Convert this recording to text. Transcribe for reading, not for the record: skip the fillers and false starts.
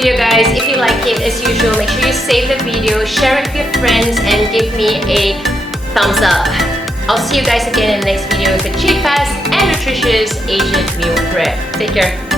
video, guys. If you like it, as usual, make sure you save the video, share it with your friends, and give me a thumbs up. I'll see you guys again in the next video with a cheap, fast, and nutritious Asian meal prep. Take care.